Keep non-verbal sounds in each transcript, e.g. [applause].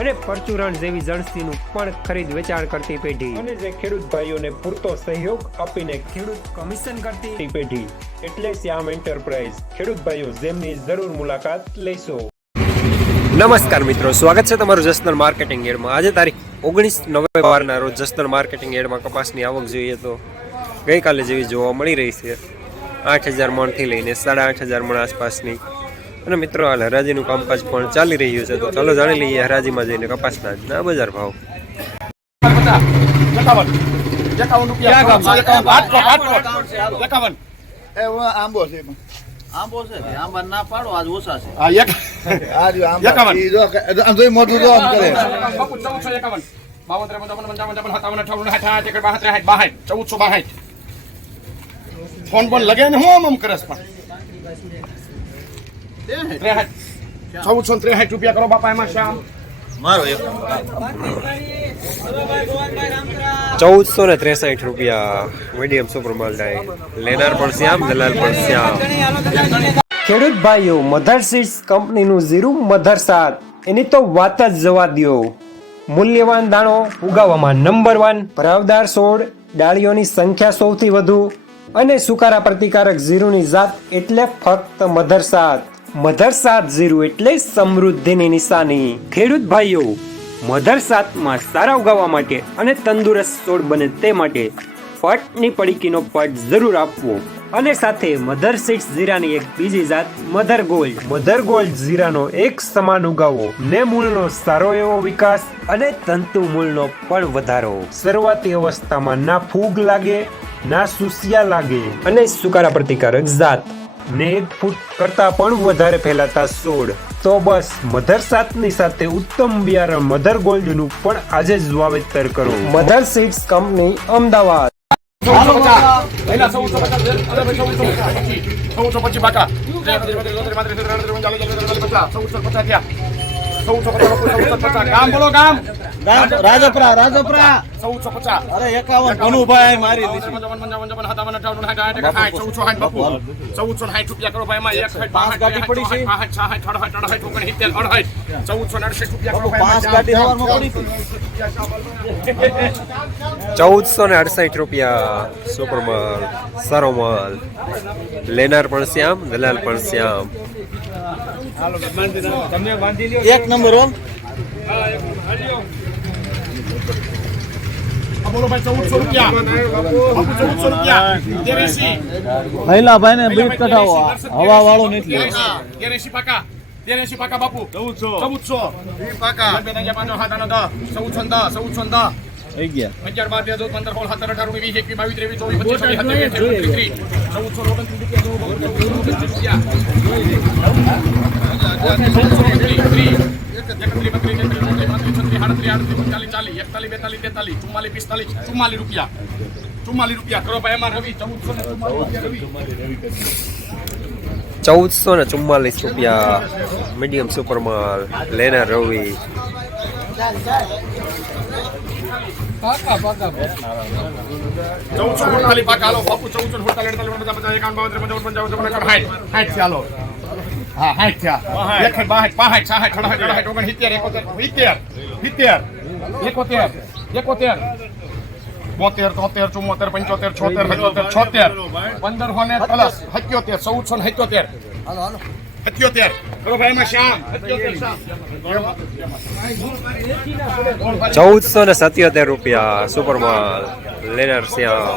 અને પરચુરણ જેવી જણસીનું પણ ખરીદ વેચાણ કરતી પેઢી. અને જે ખેડૂત ભાઈઓને પૂરતો સહયોગ આપીને ખેડૂત કમિશન કરતી પેઢી. એટલે શ્યામ એન્ટરપ્રાઇઝ. ખેડૂત ભાઈઓ જેમની જરૂર મુલાકાત લેશો. નમસ્કાર મિત્રો સ્વાગત છે તમારું જસનર માર્કેટિંગ એડમાં. આજે તારીખ ઓગણીસ નવેમ્બરના રોજ જસનર માર્કેટિંગ એડમાં કપાસની આવક જોઈએ તો ગઈકાલે જેવી જોવા મળી રહી છે. આઠ હજાર મણથી લઈને સાડા આઠ હજાર મણ આસપાસની અને મિત્રો હાલ હરાજીનું કામકાજ પણ ચાલી રહ્યું છે તો ચાલો જાણી લઈએ હરાજીમાં જઈને કપાસના આજના બજાર ભાવ આંબો છે આંબો ના પાડો આજ ઓછા છે એક આ રહ્યો આંબા. ઈ જો જો ફોન પણ લગે ને હું આમ આમ પણ ચૌદસો ને ત્રેસઠ રૂપિયા કરો બાપા એમાં શ્યામ. મારો એક. ચૌદસો ને ત્રેસઠ રૂપિયા મીડિયમ સુપર માલડાઈ લેનાર પણ શ્યામ દલાલ પણ શ્યામ. ખેડૂત ભાઈઓ મધર સીડ્સ કંપનીનું ઝીરું મધર સાત એની તો વાત જ જવા દો મૂલ્યવાન દાણો ઉગાવવામાં નંબર વન ભરાવદાર છોડ ડાળીઓની સંખ્યા સૌથી વધુ અને સુકારા પ્રતિકારક ઝીરુની જાત એટલે ફક્ત મધર સાત મધર સાત ઝીરું એટલે સમૃદ્ધિની નિશાની. ખેડૂત ભાઈઓ મધર સાતમાં સારા ઉગાવવા માટે અને તંદુરસ્ત છોડ બને તે માટે ફટની પડીકીનો પટ જરૂર આપવો. અને સાથે મધર સીડ્સ જીરાની એક બીજી જાત મધર ગોલ્ડ. મધર ગોલ્ડ જીરાનો એક સમાન ઉગાવો. ને મૂળનો સારો એવો વિકાસ અને તંતુ મૂળનો પણ વધારો. શરૂઆતી અવસ્થામાં ના ફૂગ લાગે ના સુસિયા લાગે. અને સુકારા પ્રતિકારક જાત. ને એક ફૂટ કરતા પણ વધારે ફેલાતા છોડ તો બસ મધર સાતની સાથે ઉત્તમ બિયારણ મધર ગોલ્ડનું પણ આજે જ વાવેતર કરો મધર સીડ્સ કંપની અમદાવાદ ચૌદસો પચાસ બાકા ચૌદસો પચાસ ગામ બોલો ગામ. ગામ રાજપરા રાજપરા. ચૌદસો પચાસ અરે એકાવન મારી પાંચ ગાડી પડી છે? પાંચ ગાડી પડી ચૌદસો ને અડસઠ રૂપિયા સુપર માલ સારો માલ લેનાર પણ શ્યામ દલાલ પણ શ્યામ. એક નંબર હો. બોલો રૂપિયા. બાપુ ચૌદસો રૂપિયા. તેરેસી. પહેલા ભાઈ ને બીટ કઢાવો. હવા વાળો નથી પાકા. તેરેસી પાકા બાપુ. ચૌદસો. ચૌદસો. પાકા. નવ દસ. ચૌદસો ને દસ ચૌદસો દસ. અગિયાર બાર તેર ચૌદ પંદર સોળ સત્તર અઢાર વીસ એકવીસ બાવીસ ત્રેવીસ ચોવીસ પચીસ ને રૂપિયા પિસ્તાલીસ રૂપિયા ચુમ્માલીસ રૂપિયા કરો ભાઈ એમાં રવિ ચૌદસો ને ચુમ્માલીસ ચૌદસો ને ચુમ્માલીસ રૂપિયા મીડિયમ સુપર માલ લેનાર રવિ ચૌદસો અડતાલીસ પાકા. હાલો બાપુ ચૌદસો અડતાલીસ અડતાલીસ પચાસ પચાસ એકાવન બાવન ત્રેપન ચોપન પંચાવન સાઠ સાઠ થયા હા સાઠ થયા પાસઠ અડસઠ અડસઠ ઓગણ સિત્તેર એકોતેર સિત્તેર સિત્તેર એકોતેર એકોતેર. બોતેર તોતેર ચુમ્મોતેર પંચોતેર છોતેર સત્યોતેર છોતેર. પંદરસો ને પ્લસ સત્યોતેર ચૌદસો ને સત્યોતેર સત્યોતેર. ચૌદસો ને સત્યોતેર રૂપિયા સુપર માલ લેનાર શ્યામ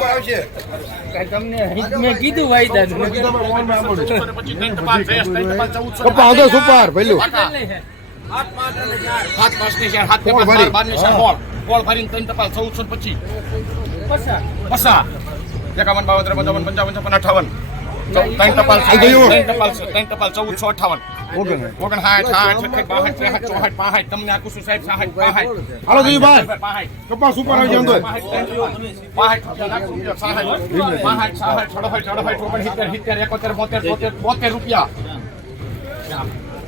પપ્પા આવતો પેલું હાથ શેર, હાથ બાર, બારની શેર, ભરીને ત્રણ ટપાલ, ચૌદસો પચીસ. પસા. એકાવન, બાવન, ત્રેપન, પંચાવન, છપ્પન, અઠાવન. ત્રણ ટપાલ ત્રણ ટપાલ, ચૌદસો અઠાવન. ઓગણ હાઠ હાઠ છઠ્ઠી ત્રેસઠ ચોસઠ પાસઠ તમને આખું શું સાહેબ સાઠ પાસઠ હાલો દિલીપભાઈ. કપાસ ઉપર આવી જાવ પાસઠ સાઠ સાઠ સડસઠ સડસઠ ઓગણસિત્તેર સિત્તેર એકોતેર બોતેર તોતેર બોતેર રૂપિયા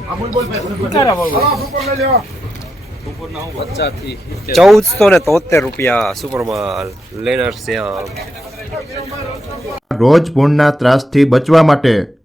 આ બોલ બોલ ભાઈ. હાલો, સુપર લેજો. ચૌદસો ને તોતેર રૂપિયા સુપરમાલ લેનાર શ્યામ રોજ ભૂણના ત્રાસથી બચવા માટે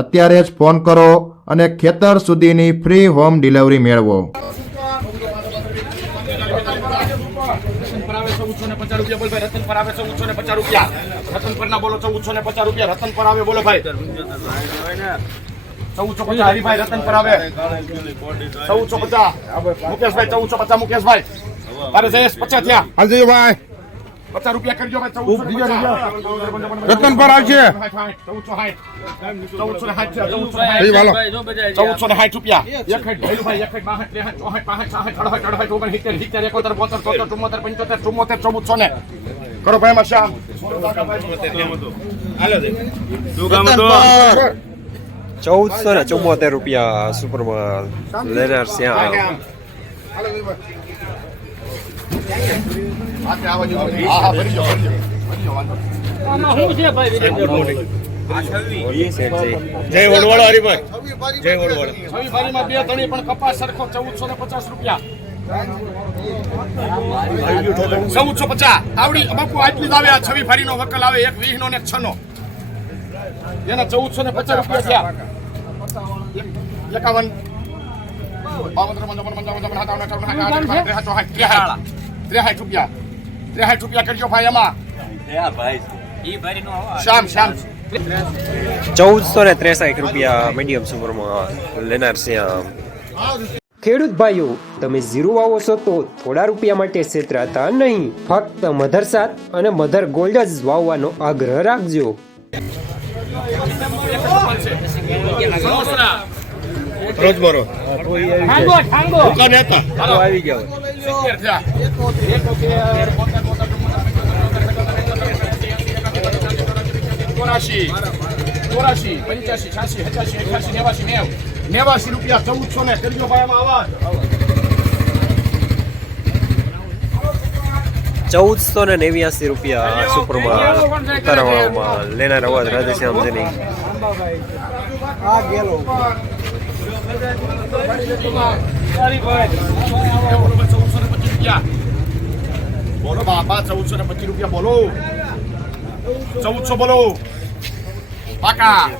અત્યારે જ ફોન કરો અને ખેતર સુધીની ફ્રી હોમ ડિલિવરી મેળવો. પચાસ રૂપિયા બોલ ભાઈ રતન પર આવે ચૌદસો ને પચાસ રૂપિયા. રતન પર બોલો ચૌદસો ને પચાસ રૂપિયા રતન પર આવે બોલો ભાઈ ચૌદસો પચાસ હરિભાઈ રતન પર આવે ચૌદસો પચાસ મુકેશભાઈ ચૌદસો પચાસ મુકેશભાઈ અરે જયેશ, પચાસ થયા. હાલ ભાઈ પચાસ રૂપિયા કરજો રતન પર આવશે. ચૌદસો ને સાઠ રૂપિયા. ચૌદસો ને. કરો ભાઈ શ્યામ ચૌદસો ને ચુમ્મોતેર રૂપિયા સુપર લેનાર શ્યામ. જય વડવાળા હરિભાઈ. જય વડવાળા. છવી ભારીમાં બે તણી પણ કપાસ સરખો ચૌદસો ને પચાસ રૂપિયા. ચૌદસો પચાસ આવડી બાપુ આટલી જ આવે આ છવી ફારીનો વકલ આવે એક વીસ નો ને છ નો એના ચૌદસો ને પચાસ રૂપિયા થયા એક- એકાવન બાવન ત્રેપન ચોપન પંચાવન છપ્પન સત્તાવન અઠાવન ઓગણસાઠ, ત્રેસઠ ચોસઠ ત્રેસઠ ત્રેસઠ રૂપિયા. ત્રેસઠ રૂપિયા કરજો ભાઈ એમાં શ્યામ શ્યામ ચૌદસો ને ત્રેસાઠ રૂપિયા મીડિયમ સુપરમાં લેનાર છે ખેડૂત ભાઈઓ તમે ઝીરો વાવો છો તો થોડા રૂપિયા માટે છેતરાતા નહીં. ફક્ત મધર સાત અને મધર ગોલ્ડ જ વાવવાનો આગ્રહ રાખજો. રોજબરો દુકાને હતા. આવી ગયા ચોરાશી ચોરાશી પંચ્યાસી છ્યાસી સત્યાસી અઠ્યાસી નેવાસી નેવ. નેવાસી રૂપિયા ચૌદસો ને કરજો ભાઈ આવાજ ચૌદસો ને નેવ્યાસી રૂપિયા સુપરમાં ઉતારવામાં લેનાર અવાજ રાધેશ્યામ જેની. બોલો બાપા ચૌદસો ને પચીસ રૂપિયા બોલો. ચૌદસો બોલો. પાકા.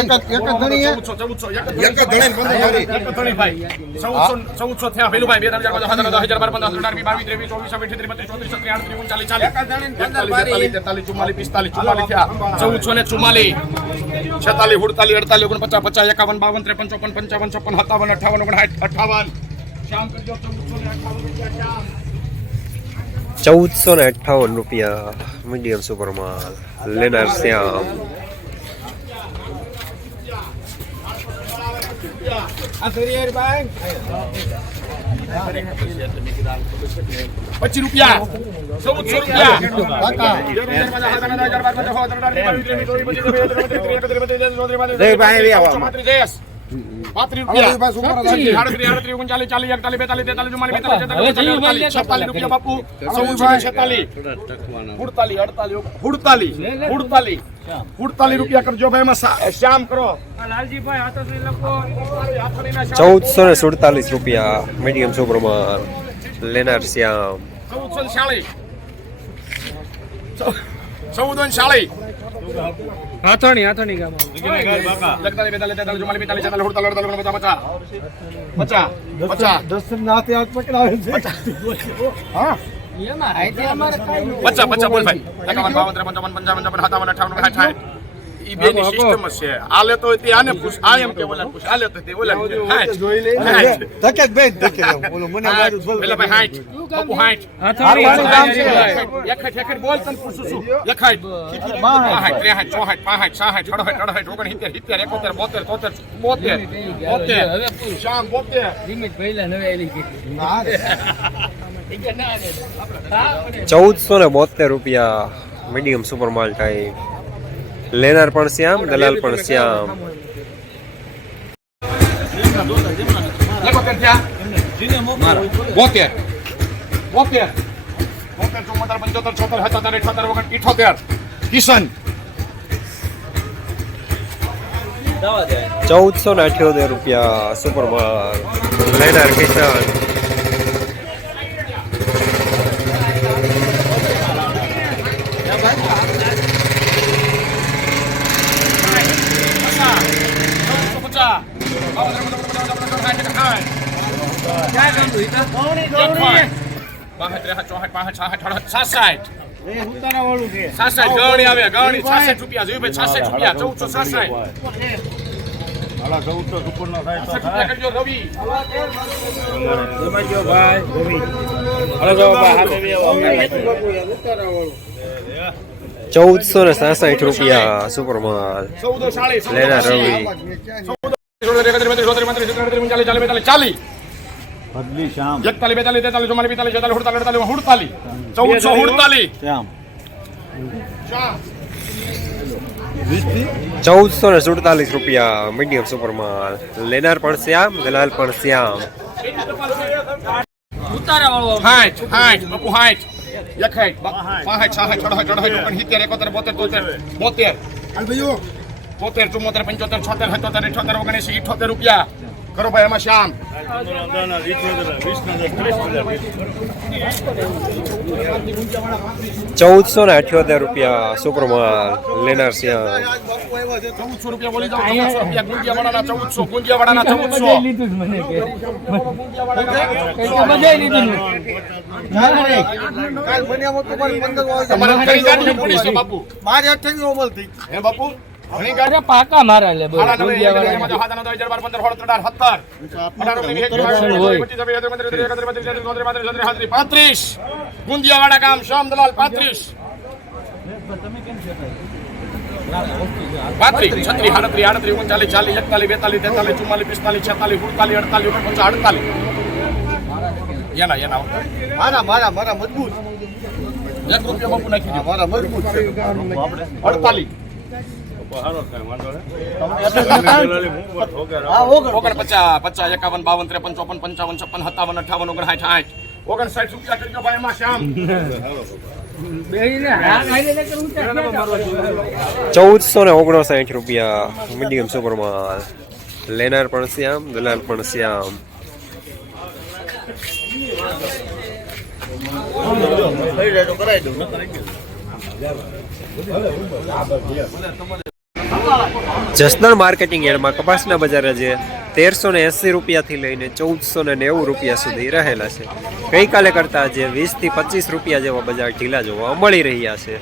એક એક ધણી એક ધણી ને પંદર ધણી. એક ધણી ભાઈ. ચૌદસો ચૌદસો થયા. પેલું ભાઈ બે ત્રણ ચાર પાંચ છ સાત આઠ, દસ હજાર બાર પંદર સોળ અઢાર વીસ બાવીસ ત્રેવીસ ચોવીસ છવ્વીસ અઠ્યાસી બત્રીસ ચોત્રીસ છત્રીસ આડત્રીસ ઓગણચાલીસ ચાલીસ. એકતાલીસ તેતાલીસ ચુમ્માલીસ પિસ્તાલીસ ચુમ્માલીસ થયા. ચૌદસો ને અઠાવન રૂપિયા મીડિયમ સુપર માલ. લેનાર એકાવન બાવન ત્રેપન ચોપન પંચાવન છપ્પન સત્તાવન અઠાવન ઓગણસાઠ અઠાવન શ્યામ કરજો ચૌદસો ને અઠાવન રૂપિયા શ્યામ ચૌદસો ને અઠ્ઠાવન રૂપિયા મીડિયમ સુપરમાલ લેનાર શ્યામ પચીસ રૂપિયા. ચૌદસો રૂપિયા. પાંત્રીસ રૂપિયા. સાડત્રીસ, આડત્રીસ, ઓગણચાલીસ, ચાલીસ, એકતાલીસ, બેતાલીસ, તેતાલીસ, ચુમ્માલીસ, બેતાલીસ, છેતાલીસ રૂપિયા બાપુ. ચૌદસો ને છેતાલીસ. હુડતાલીસ, અડતાલીસ, હુડતાલીસ, હુડતાલીસ, હુડતાલીસ રૂપિયા કરજો ભાઈ એમાં શ્યામ કરો. ચૌદસો ને સુડતાલીસ રૂપિયા મીડિયમ સુપરમાલ લેનાર શ્યામ. ચૌદસો ને ચાલીસ. ચૌદ ને ચાલીસ. હાથણી હાથણી ગામ પચાસ. પચાસ. બોલ ભાઈ. બાવન ત્રેપન પંચાવન અઠાવન બેની સિસ્ટમ જ છે. આ લેતો હોય તે આને પૂછ આ એમ કે ઓલા પૂછ આ લેતો તે ઓલા જોઈ લે ધકે બેન ધકે ઓલો મને મારું બોલ પેલા ભાઈ. હાઈટ બાપુ હાઈટ હાથવાળું કામ છે. એક હાઈટ એક હાઈટ બોલ તને પૂછું છું એક હાઈટ બાર બાર હાઈટ ત્રણ હાઈટ છ હાઈટ પાંચ હાઈટ છ હાઈટ છ હાઈટ અઢ હાઈટ ઓગણ સિત્તેર સિત્તેર એકોતેર બોતેર તોતેર બોતેર બોતેર. શ્યામ બોતેર. [laughs] ચૌદસો ને બોતેર રૂપિયા મીડિયમ સુપર માલ ટાઈપ લેનાર પણ શ્યામ દલાલ પણ શ્યામ. કિશન. ચૌદસો ને અઠ્યોતેર રૂપિયા સુપર લેનાર કિસાન સાસઠ સાસઠ ગણી આવે ગણી. સાસઠ રૂપિયા જોયું ભાઈ સાસઠ રૂપિયા ચૌદસો સાસઠ હાલા ચૌદસો ઉપર નો થાય તો રૂપિયા કરજો રવિ. ચૌદસો ને સાસઠ રૂપિયા સુપર માલ લેના રવિ. ચાલી બદલી શ્યામ. એકતાલીસ બેતાલીસ તેતાલીસ ચુમ્માલીસ પિસ્તાલીસ છેતાલીસ સુડતાલીસ અડતાલીસ હુડતાલીસ ચૌદસો શ્યામ. ચૌદસો ને સુડતાલીસ રૂપિયા મીડિયમ સુપર માલ લેનાર પણ શ્યામ દલાલ પણ શ્યામ. હાઠ હાઠ બાપુ હાઠ હાઠ પાંચ છ હાઠ છ હાઠ છ હાઠ ઓગણ સિત્તેર એકોતેર બોતેર તોતેર બોતેર. બોતેર ચુમ્મોતેર પંચોતેર છોતેર સત્તોતેર અઠોતેર ઓગણએંસી ઇઠોતેર રૂપિયા. કરો ભાઈ એમાં શ્યામ. ચૌદસો ને અઠ્યોતેર રૂપિયા સુપર માલ લેનાર શ્યામ ચૌદસો રૂપિયા બોલી જાઓ ચૌદસો ગુંજિયા વાળાના ગુંજિયા વાળાના છે. મારી અઠ્યાવીસ હે બાપુ? ઘણી પાકા મારા લે બોલ ગામ શ્યામ દલાલ પાંત્રીસ. પાંત્રીસ છત્રીસ આડત્રીસ આડત્રીસ ઓગણચાલીસ ચાલીસ એકતાલીસ બેતાલીસ તેતાલીસ ચુમ્માલીસ પિસ્તાલીસ છેતાલીસ સુડતાલીસ અડતાલીસ ઓગણપચાસ અડતાલીસ. એના એના મારા મારા મારા મજબૂત. એક રૂપિયા બાપુ નાખી મારા મજબૂત છે. અડતાલીસ. ઓગણસાઠ સાઠ ઓગણસાઠ રૂપિયા કરજો ભાઈ એમાં શ્યામ. કરું ચૌદસો ને ઓગણસાઠ રૂપિયા મીડિયમ સુપર માલ લેનાર પણ શ્યામ દલાલ પણ શ્યામ. કરાવી દઉં જસદણ માર્કેટિંગ યાર્ડમાં કપાસના બજાર જે તેરસો ને એંસી રૂપિયાથી લઈને ચૌદસો ને નેવું રૂપિયા સુધી રહેલા છે. ગઈકાલે કરતાં જે વીસથી પચીસ રૂપિયા જેવા બજાર ઢીલા જોવા મળી રહ્યા છે.